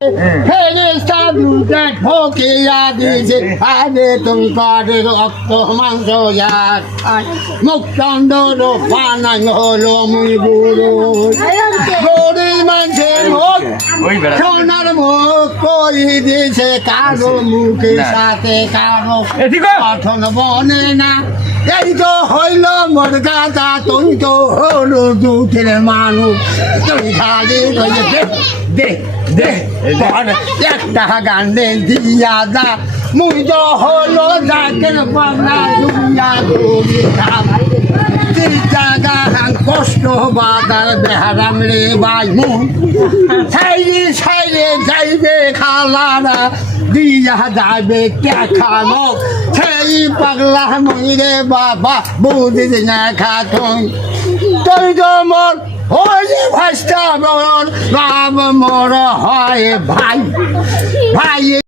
ফেরেশতা দুইটা ঠকিয়া দিয়েছে আগে তুমি করে রক্ত মাংস যাক মুখচন্দ্র পানাং হলো মুই গুরু গরিব মানুষের মুখ সোনার মুখ করি দিয়েছে কারো মুখের সাথে কারো কথন বনে না এই তো হইল মোর গাদা তুমি তো হলো দুধের মানুষ তুই খালি দে দে একটা গান দিয়া যা মুই তো হলো যাকের পাবনা দুনিয়া ঘুরি খাম জায়গা কষ্ট বাদার বেহারাম রে বাই মুই সাইরে সাইরে যাইবে খালারা দিয়া যাবে খানো সেই পাগলা মুই রে বাবা বুঝিস না খাতুন তুই তো মোর হয়ে ভাষা বল রাম মোর হয় ভাই